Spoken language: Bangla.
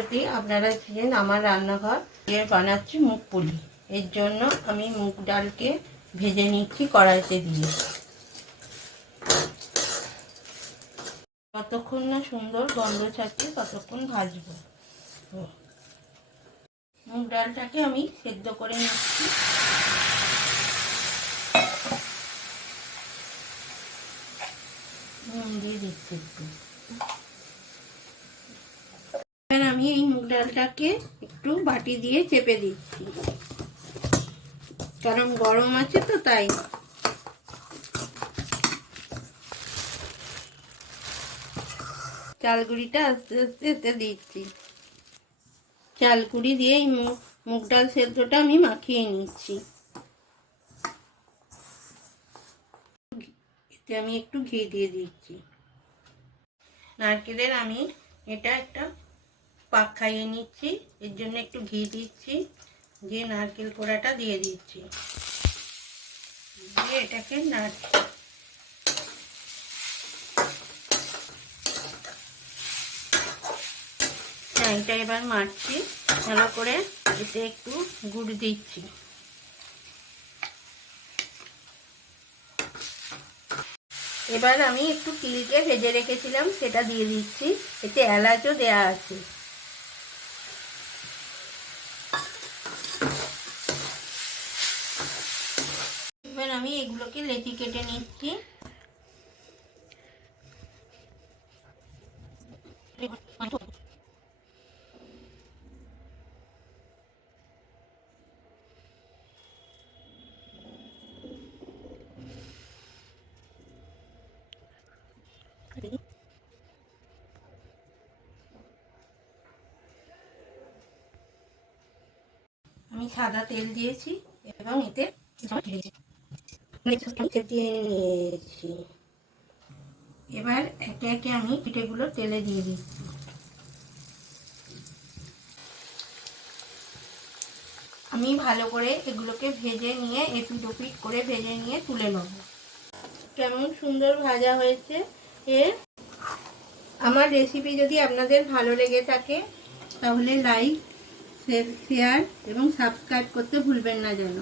ভিডিওতে আপনারা দেখছেন আমার রান্নাঘর দিয়ে বানাচ্ছি মুগ পুলি। এর জন্য আমি মুগ ডালকে ভেজে নিচ্ছি কড়াইতে দিয়ে। যতক্ষণ না সুন্দর গন্ধ ছাড়ছে ততক্ষণ ভাজবো। মুগ ডালটাকে আমি সেদ্ধ করে নিচ্ছি। দিয়ে দিচ্ছি একটু। এবার আমি এই মুগ ডালটাকে একটু বাটি দিয়ে চেপে দিচ্ছি, কারণ গরম আছে তো তাই। চালগুড়িটা আস্তে আস্তে এতে দিচ্ছি। চালগুড়ি দিয়ে এই মুগ ডাল সেদ্ধটা আমি মাখিয়ে নিচ্ছি। এতে আমি একটু ঘি দিয়ে দিচ্ছি। নারকেলের আমি এটা একটা পাক খাইয়ে নিচ্ছি, এর জন্য একটু ঘি দিচ্ছি, দিয়ে নারকেল কোড়াটা দিয়ে দিচ্ছি, দিয়ে এটাকে নাড়ছি। এটা এবার মারছি ভালো করে। এতে একটু গুড় দিচ্ছি। এবার আমি একটু তিলকে ভেজে রেখেছিলাম সেটা দিয়ে দিচ্ছি। এতে এলাচও দেয়া আছে। এবার আমি এগুলোকে লেচি কেটে নিচ্ছি। আমি সাদা তেল দিয়েছি এবং এতে দিয়ে নিয়েছি। এবার একে একে আমি পিঠেগুলো তেলে দিয়ে দিচ্ছি। আমি ভালো করে এগুলোকে ভেজে নিয়ে এপিট ওপিট করে ভেজে নিয়ে তুলে নেব। কেমন সুন্দর ভাজা হয়েছে। আমার রেসিপি যদি আপনাদের ভালো লেগে থাকে তাহলে লাইক, শেয়ার এবং সাবস্ক্রাইব করতে ভুলবেন না যেন।